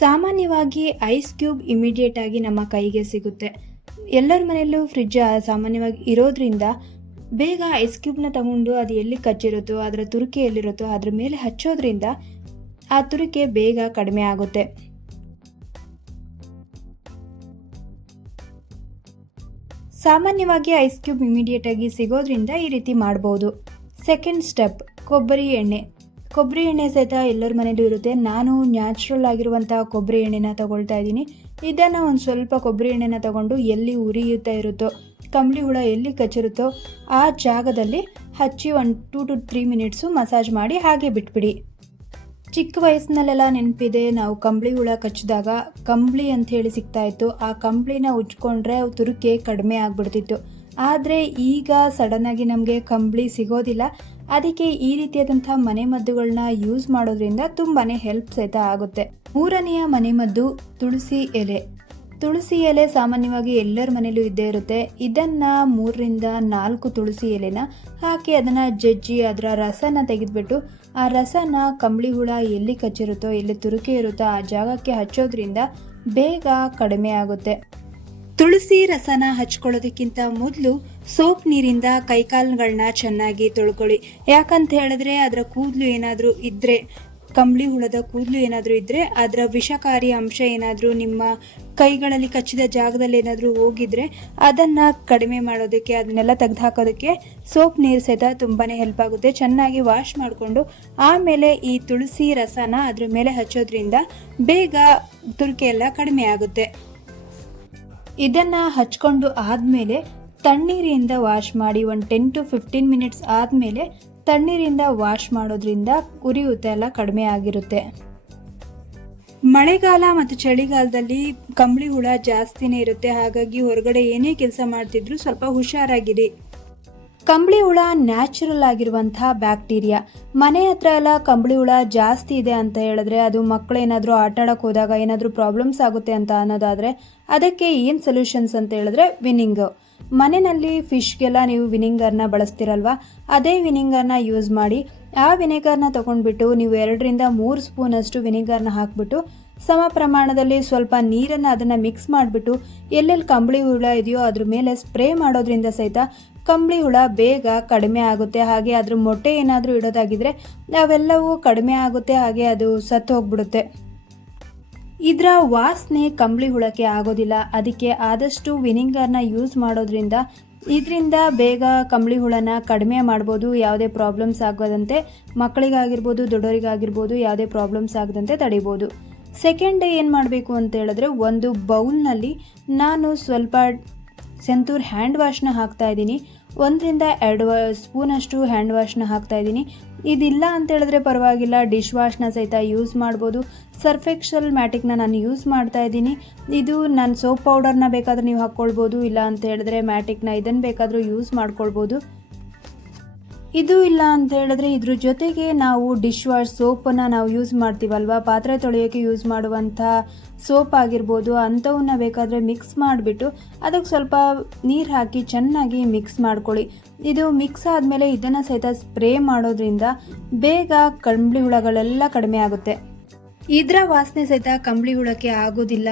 ಸಾಮಾನ್ಯವಾಗಿ ice cube immediate ಆಗಿ ನಮ್ಮ ಕೈಗೆ ಸಿಗುತ್ತೆ. ಎಲ್ಲರ ಮನೆಯಲ್ಲೂ ಫ್ರಿಡ್ಜ್ ಸಾಮಾನ್ಯವಾಗಿ ಇರೋದ್ರಿಂದ ಬೇಗ ಐಸ್ ಕ್ಯೂಬ್ನ ತಗೊಂಡು ಅದು ಎಲ್ಲಿ ಕಚ್ಚಿರುತ್ತೋ, ಅದರ ತುರಿಕೆ ಎಲ್ಲಿರುತ್ತೋ, ಅದ್ರ ಮೇಲೆ ಹಚ್ಚೋದ್ರಿಂದ ಆ ತುರಿಕೆ ಬೇಗ ಕಡಿಮೆ ಆಗುತ್ತೆ. ಸಾಮಾನ್ಯವಾಗಿ ಐಸ್ ಕ್ಯೂಬ್ ಇಮಿಡಿಯೇಟ್ ಆಗಿ ಸಿಗೋದ್ರಿಂದ ಈ ರೀತಿ ಮಾಡ್ಬೋದು. ಸೆಕೆಂಡ್ ಸ್ಟೆಪ್, ಕೊಬ್ಬರಿ ಎಣ್ಣೆ. ಕೊಬ್ಬರಿ ಎಣ್ಣೆ ಸಹಿತ ಎಲ್ಲರ ಮನೇಲೂ ಇರುತ್ತೆ. ನಾನು ನ್ಯಾಚುರಲ್ ಆಗಿರುವಂಥ ಕೊಬ್ಬರಿ ಎಣ್ಣೆನ ತಗೊಳ್ತಾ ಇದ್ದೀನಿ. ಇದನ್ನು ಒಂದು ಸ್ವಲ್ಪ ಕೊಬ್ಬರಿ ಎಣ್ಣೆನ ತಗೊಂಡು ಎಲ್ಲಿ ಉರಿಯುತ್ತಾ ಇರುತ್ತೋ, ಕಂಬಳಿ ಹುಳ ಎಲ್ಲಿ ಕಚ್ಚಿರುತ್ತೋ ಆ ಜಾಗದಲ್ಲಿ ಹಚ್ಚಿ ಒಂದು two two three minutes massage ಮಾಡಿ ಹಾಗೆ ಬಿಟ್ಬಿಡಿ. ಚಿಕ್ಕ ವಯಸ್ಸಿನಲ್ಲೆಲ್ಲ ನೆನಪಿದೆ, ನಾವು ಕಂಬಳಿ ಹುಳ ಕಚ್ಚಿದಾಗ ಕಂಬಳಿ ಅಂತ ಹೇಳಿ ಸಿಗ್ತಾ ಇತ್ತು. ಆ ಕಂಬಳಿನ ಉಜ್ಕೊಂಡ್ರೆ ತುರುಕೆ ಕಡಿಮೆ ಆಗ್ಬಿಡ್ತಿತ್ತು. ಆದರೆ ಈಗ ಸಡನ್ನಾಗಿ ನಮಗೆ ಕಂಬಳಿ ಸಿಗೋದಿಲ್ಲ. ಅದಕ್ಕೆ ಈ ರೀತಿಯಾದಂಥ ಮನೆಮದ್ದುಗಳನ್ನ ಯೂಸ್ ಮಾಡೋದ್ರಿಂದ ತುಂಬಾ ಹೆಲ್ಪ್ ಸಹಿತ ಆಗುತ್ತೆ. ಮೂರನೆಯ ಮನೆಮದ್ದು ತುಳಸಿ ಎಲೆ. ತುಳಸಿ ಎಲೆ ಸಾಮಾನ್ಯವಾಗಿ ಎಲ್ಲರ ಮನೇಲೂ ಇದ್ದೇ ಇರುತ್ತೆ. ಇದನ್ನ ಮೂರರಿಂದ ನಾಲ್ಕು ತುಳಸಿ ಎಲೆನ ಹಾಕಿ ಅದನ್ನ ಜಜ್ಜಿ ಅದರ ರಸನ ತೆಗೆದ್ಬಿಟ್ಟು ಆ ರಸನ ಕಂಬಳಿ ಹುಳ ಎಲ್ಲಿ ಕಚ್ಚಿರುತ್ತೋ, ಎಲ್ಲಿ ತುರುಕಿ ಇರುತ್ತೋ ಆ ಜಾಗಕ್ಕೆ ಹಚ್ಚೋದ್ರಿಂದ ಬೇಗ ಕಡಿಮೆ ಆಗುತ್ತೆ. ತುಳಸಿ ರಸನ ಹಚ್ಕೊಳ್ಳೋದಕ್ಕಿಂತ ಮೊದಲು ಸೋಪ್ ನೀರಿಂದ ಕೈಕಾಲುಗಳನ್ನ ಚೆನ್ನಾಗಿ ತೊಳ್ಕೊಳ್ಳಿ. ಯಾಕಂತ ಹೇಳಿದ್ರೆ ಅದರ ಕೂದಲು ಏನಾದರೂ ಇದ್ದರೆ ಕಂಬಳಿ ಹುಳದ ಕೂದಲು ಏನಾದರೂ ಇದ್ದರೆ ಅದರ ವಿಷಕಾರಿ ಅಂಶ ಏನಾದರೂ ನಿಮ್ಮ ಕೈಗಳಲ್ಲಿ ಕಚ್ಚಿದ ಜಾಗದಲ್ಲಿ ಏನಾದರೂ ಹೋಗಿದ್ರೆ ಅದನ್ನು ಕಡಿಮೆ ಮಾಡೋದಕ್ಕೆ, ಅದನ್ನೆಲ್ಲ ತೆಗೆದುಹಾಕೋದಕ್ಕೆ ಸೋಪ್ ನೀರು ಸಹಿತ ತುಂಬಾ ಹೆಲ್ಪ್ ಆಗುತ್ತೆ. ಚೆನ್ನಾಗಿ ವಾಶ್ ಮಾಡಿಕೊಂಡು ಆಮೇಲೆ ಈ ತುಳಸಿ ರಸನ ಅದ್ರ ಮೇಲೆ ಹಚ್ಚೋದ್ರಿಂದ ಬೇಗ ತುರಿಕೆ ಎಲ್ಲ ಕಡಿಮೆ ಆಗುತ್ತೆ. ಇದನ್ನ ಹಚ್ಕೊಂಡು ಆದಮೇಲೆ ತಣ್ಣೀರಿಂದ ವಾಶ್ ಮಾಡಿ ಒಂದು ಟೆನ್ ಟು ಫಿಫ್ಟೀನ್ ಮಿನಿಟ್ಸ್ ಆದಮೇಲೆ ತಣ್ಣೀರಿಂದ ವಾಶ್ ಮಾಡೋದ್ರಿಂದ ಉರಿಯೂತ ಎಲ್ಲ ಕಡಿಮೆ ಆಗಿರುತ್ತೆ. ಮಳೆಗಾಲ ಮತ್ತು ಚಳಿಗಾಲದಲ್ಲಿ ಕಂಬಳಿ ಹುಳ ಜಾಸ್ತಿನೇ ಇರುತ್ತೆ. ಹಾಗಾಗಿ ಹೊರಗಡೆ ಏನೇ ಕೆಲಸ ಮಾಡ್ತಿದ್ರು ಸ್ವಲ್ಪ ಹುಷಾರಾಗಿರಿ. ಕಂಬಳಿ ಹುಳ ನ್ಯಾಚುರಲ್ ಆಗಿರುವಂತಹ ಬ್ಯಾಕ್ಟೀರಿಯಾ. ಮನೆ ಹತ್ರ ಎಲ್ಲ ಕಂಬಳಿ ಹುಳ ಜಾಸ್ತಿ ಇದೆ ಅಂತ ಹೇಳಿದ್ರೆ ಅದು ಮಕ್ಕಳು ಏನಾದರೂ ಆಟ ಆಡಕ್ಕೆ ಹೋದಾಗ ಏನಾದರೂ ಪ್ರಾಬ್ಲಮ್ಸ್ ಆಗುತ್ತೆ ಅಂತ ಅನ್ನೋದಾದರೆ ಅದಕ್ಕೆ ಏನು ಸೊಲ್ಯೂಷನ್ಸ್ ಅಂತ ಹೇಳಿದ್ರೆ ವಿನಿಂಗ್. ಮನೆಯಲ್ಲಿ ಫಿಶ್ಗೆಲ್ಲ ನೀವು ವಿನಿಂಗರ್ನ ಬಳಸ್ತಿರಲ್ವಾ? ಅದೇ ವಿನಿಂಗರ್ನ ಯೂಸ್ ಮಾಡಿ, ಆ ವಿನೆಗರ್ನ ತಗೊಂಡ್ಬಿಟ್ಟು ನೀವು ಎರಡರಿಂದ ಮೂರು ಸ್ಪೂನಷ್ಟು ವಿನೆಗರ್ನ ಹಾಕ್ಬಿಟ್ಟು ಸಮ ಪ್ರಮಾಣದಲ್ಲಿ ಸ್ವಲ್ಪ ನೀರನ್ನು ಅದನ್ನು ಮಿಕ್ಸ್ ಮಾಡಿಬಿಟ್ಟು ಎಲ್ಲೆಲ್ಲಿ ಕಂಬಳಿ ಹುಳ ಇದೆಯೋ ಅದ್ರ ಮೇಲೆ ಸ್ಪ್ರೇ ಮಾಡೋದ್ರಿಂದ ಸಹಿತ ಕಂಬಳಿ ಹುಳ ಬೇಗ ಕಡಿಮೆ ಆಗುತ್ತೆ. ಹಾಗೆ ಅದ್ರ ಮೊಟ್ಟೆ ಏನಾದರೂ ಇಡೋದಾಗಿದ್ರೆ ಅವೆಲ್ಲವೂ ಕಡಿಮೆ ಆಗುತ್ತೆ. ಹಾಗೆ ಅದು ಸತ್ತು ಹೋಗ್ಬಿಡುತ್ತೆ. ಇದರ ವಾಸನೆ ಕಂಬಳಿ ಹುಳಕ್ಕೆ ಆಗೋದಿಲ್ಲ. ಅದಕ್ಕೆ ಆದಷ್ಟು ವಿನಿಂಗರ್ನ ಯೂಸ್ ಮಾಡೋದ್ರಿಂದ ಇದರಿಂದ ಬೇಗ ಕಂಬಳಿ ಹುಳನ ಕಡಿಮೆ ಮಾಡ್ಬೋದು. ಯಾವುದೇ ಪ್ರಾಬ್ಲಮ್ಸ್ ಆಗೋದಂತೆ ಮಕ್ಕಳಿಗಾಗಿರ್ಬೋದು ದೊಡ್ಡವರಿಗಾಗಿರ್ಬೋದು ಯಾವುದೇ ಪ್ರಾಬ್ಲಮ್ಸ್ ಆಗದಂತೆ ತಡಿಬೋದು. ಸೆಕೆಂಡ್ ಡೇ ಏನು ಮಾಡಬೇಕು ಅಂತ ಹೇಳಿದ್ರೆ ಒಂದು ಬೌಲ್ನಲ್ಲಿ ನಾನು ಸ್ವಲ್ಪ ಸೆಂತೂರ್ ಹ್ಯಾಂಡ್ ವಾಶ್ನ ಹಾಕ್ತಾ ಇದ್ದೀನಿ. ಒಂದರಿಂದ ಎರಡು ಸ್ಪೂನಷ್ಟು ಹ್ಯಾಂಡ್ ವಾಶ್ನ ಹಾಕ್ತಾ ಇದ್ದೀನಿ. ಇದಿಲ್ಲ ಅಂತ ಹೇಳಿದ್ರೆ ಪರವಾಗಿಲ್ಲ ಡಿಶ್ ವಾಶ್ನ ಸಹಿತ ಯೂಸ್ ಮಾಡ್ಬೋದು. ಸರ್ಫೆಕ್ಷಲ್ ಮ್ಯಾಟಿಕ್ನ ನಾನು ಯೂಸ್ ಮಾಡ್ತಾ ಇದ್ದೀನಿ. ಇದು ನಾನು ಸೋಪ್ ಪೌಡರ್ನ ಬೇಕಾದರೂ ನೀವು ಹಾಕ್ಕೊಳ್ಬೋದು, ಇಲ್ಲ ಅಂತ ಹೇಳಿದ್ರೆ ಮ್ಯಾಟಿಕ್ನ ಇದನ್ನು ಬೇಕಾದರೂ ಯೂಸ್ ಮಾಡ್ಕೊಳ್ಬೋದು. ಇದು ಇಲ್ಲ ಅಂತ ಹೇಳಿದ್ರೆ ಇದ್ರ ಜೊತೆಗೆ ನಾವು ಡಿಶ್ ವಾಶ್ ಸೋಪನ್ನು ನಾವು ಯೂಸ್ ಮಾಡ್ತೀವಲ್ವಾ? ಪಾತ್ರೆ ತೊಳೆಯೋಕ್ಕೆ ಯೂಸ್ ಮಾಡುವಂಥ ಸೋಪ್ ಆಗಿರ್ಬೋದು, ಅಂಥವನ್ನ ಬೇಕಾದರೆ ಮಿಕ್ಸ್ ಮಾಡಿಬಿಟ್ಟು ಅದಕ್ಕೆ ಸ್ವಲ್ಪ ನೀರು ಹಾಕಿ ಚೆನ್ನಾಗಿ ಮಿಕ್ಸ್ ಮಾಡ್ಕೊಳ್ಳಿ. ಇದು ಮಿಕ್ಸ್ ಆದಮೇಲೆ ಇದನ್ನು ಸಹಿತ ಸ್ಪ್ರೇ ಮಾಡೋದ್ರಿಂದ ಬೇಗ ಕಂಬಳಿ ಹುಳಗಳೆಲ್ಲ ಕಡಿಮೆ ಆಗುತ್ತೆ. ಇದರ ವಾಸನೆ ಸಹಿತ ಕಂಬಳಿ ಹುಳಕ್ಕೆ ಆಗೋದಿಲ್ಲ.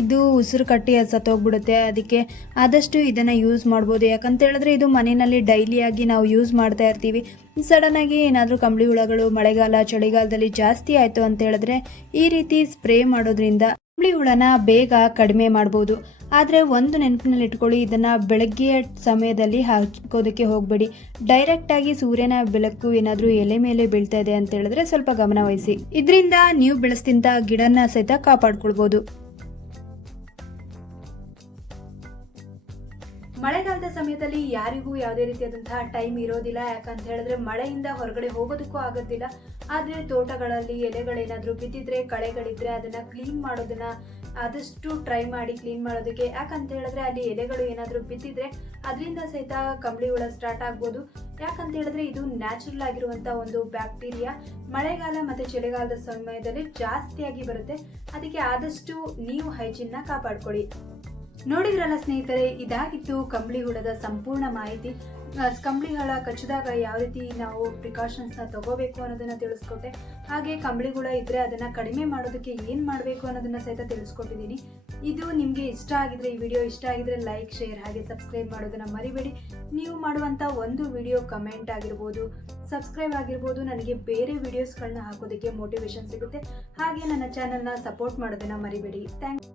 ಇದು ಉಸಿರು ಕಟ್ಟಿ ಸತ್ತೋಗ್ಬಿಡುತ್ತೆ. ಅದಕ್ಕೆ ಆದಷ್ಟು ಇದನ್ನು ಯೂಸ್ ಮಾಡ್ಬೋದು. ಯಾಕಂತ ಹೇಳಿದ್ರೆ ಇದು ಮನೆಯಲ್ಲಿ ಡೈಲಿಯಾಗಿ ನಾವು ಯೂಸ್ ಮಾಡ್ತಾ ಇರ್ತೀವಿ. ಸಡನ್ನಾಗಿ ಏನಾದರೂ ಕಂಬಳಿ ಹುಳಗಳು, ಮಳೆಗಾಲ, ಚಳಿಗಾಲದಲ್ಲಿ ಜಾಸ್ತಿ ಆಯಿತು ಅಂತ ಹೇಳಿದ್ರೆ ಈ ರೀತಿ ಸ್ಪ್ರೇ ಮಾಡೋದ್ರಿಂದ ಕಂಬಳಿ ಹುಳನ ಬೇಗ ಕಡಿಮೆ ಮಾಡ್ಬೋದು. ಆದರೆ ಒಂದು ನೆನಪಿನಲ್ಲಿ ಇಟ್ಕೊಳ್ಳಿ, ಇದನ್ನು ಬೆಳಗ್ಗೆಯ ಸಮಯದಲ್ಲಿ ಹಾಕೋದಕ್ಕೆ ಹೋಗಬೇಡಿ. ಡೈರೆಕ್ಟಾಗಿ ಸೂರ್ಯನ ಬೆಳಕು ಏನಾದರೂ ಎಲೆ ಮೇಲೆ ಬೀಳ್ತಾ ಇದೆ ಅಂತ ಹೇಳಿದ್ರೆ ಸ್ವಲ್ಪ ಗಮನ ವಹಿಸಿ. ಇದರಿಂದ ನೀವು ಬೆಳೆಸ್ತಿಂತ ಗಿಡನ ಸಹಿತ ಕಾಪಾಡ್ಕೊಳ್ಬೋದು. ಮಳೆಗಾಲದ ಸಮಯದಲ್ಲಿ ಯಾರಿಗೂ ಯಾವುದೇ ರೀತಿಯಾದಂತಹ ಟೈಮ್ ಇರೋದಿಲ್ಲ. ಯಾಕಂತ ಹೇಳಿದ್ರೆ ಮಳೆಯಿಂದ ಹೊರಗಡೆ ಹೋಗೋದಕ್ಕೂ ಆಗೋದಿಲ್ಲ. ಆದರೆ ತೋಟಗಳಲ್ಲಿ ಎಲೆಗಳೇನಾದರೂ ಬಿದ್ದಿದ್ರೆ, ಕಳೆಗಳಿದ್ರೆ ಅದನ್ನ ಕ್ಲೀನ್ ಮಾಡೋದನ್ನ ಆದಷ್ಟು ಟ್ರೈ ಮಾಡಿ ಕ್ಲೀನ್ ಮಾಡೋದಕ್ಕೆ. ಯಾಕಂತ ಹೇಳಿದ್ರೆ ಅಲ್ಲಿ ಎಲೆಗಳು ಏನಾದರೂ ಬಿದ್ದಿದ್ರೆ ಅದರಿಂದ ಸಹಿತ ಕಂಬಳಿ ಹುಳ ಸ್ಟಾರ್ಟ್ ಆಗ್ಬೋದು. ಯಾಕಂತ ಹೇಳಿದ್ರೆ ಇದು ನ್ಯಾಚುರಲ್ ಆಗಿರುವಂತ ಒಂದು ಬ್ಯಾಕ್ಟೀರಿಯಾ ಮಳೆಗಾಲ ಮತ್ತೆ ಚಳಿಗಾಲದ ಸಮಯದಲ್ಲಿ ಜಾಸ್ತಿಯಾಗಿ ಬರುತ್ತೆ. ಅದಕ್ಕೆ ಆದಷ್ಟು ನೀವು ಹೈಜಿನ್ನ ಕಾಪಾಡ್ಕೊಳ್ಳಿ. ನೋಡಿದ್ರಲ್ಲ ಸ್ನೇಹಿತರೆ, ಇದಾಗಿತ್ತು ಕಂಬಳಿ ಹುಳದ ಸಂಪೂರ್ಣ ಮಾಹಿತಿ. ಕಂಬಳಿ ಹುಳ ಕಚ್ಚಿದಾಗ ಯಾವ ರೀತಿ ನಾವು ಪ್ರಿಕಾಷನ್ಸ್ನ ತಗೋಬೇಕು ಅನ್ನೋದನ್ನ ತಿಳಿಸ್ಕೊಟ್ಟೆ. ಹಾಗೆ ಕಂಬಳಿ ಹುಳ ಇದ್ರೆ ಅದನ್ನ ಕಡಿಮೆ ಮಾಡೋದಕ್ಕೆ ಏನು ಮಾಡಬೇಕು ಅನ್ನೋದನ್ನ ಸಹಿತ ತಿಳಿಸ್ಕೊಟ್ಟಿದ್ದೀನಿ. ಇದು ನಿಮಗೆ ಇಷ್ಟ ಆಗಿದ್ರೆ ಈ ವಿಡಿಯೋ ಇಷ್ಟ ಆಗಿದ್ರೆ ಲೈಕ್ ಶೇರ್ ಹಾಗೆ ಸಬ್ಸ್ಕ್ರೈಬ್ ಮಾಡೋದನ್ನ ಮರಿಬೇಡಿ. ನೀವು ಮಾಡುವಂಥ ಒಂದು ವಿಡಿಯೋ ಕಮೆಂಟ್ ಆಗಿರ್ಬೋದು ಸಬ್ಸ್ಕ್ರೈಬ್ ಆಗಿರ್ಬೋದು, ನನಗೆ ಬೇರೆ ವಿಡಿಯೋಸ್ಗಳನ್ನ ಹಾಕೋದಕ್ಕೆ ಮೋಟಿವೇಶನ್ ಸಿಗುತ್ತೆ. ಹಾಗೆ ನನ್ನ ಚಾನೆಲ್ನ ಸಪೋರ್ಟ್ ಮಾಡೋದನ್ನ ಮರಿಬೇಡಿ. ಥ್ಯಾಂಕ್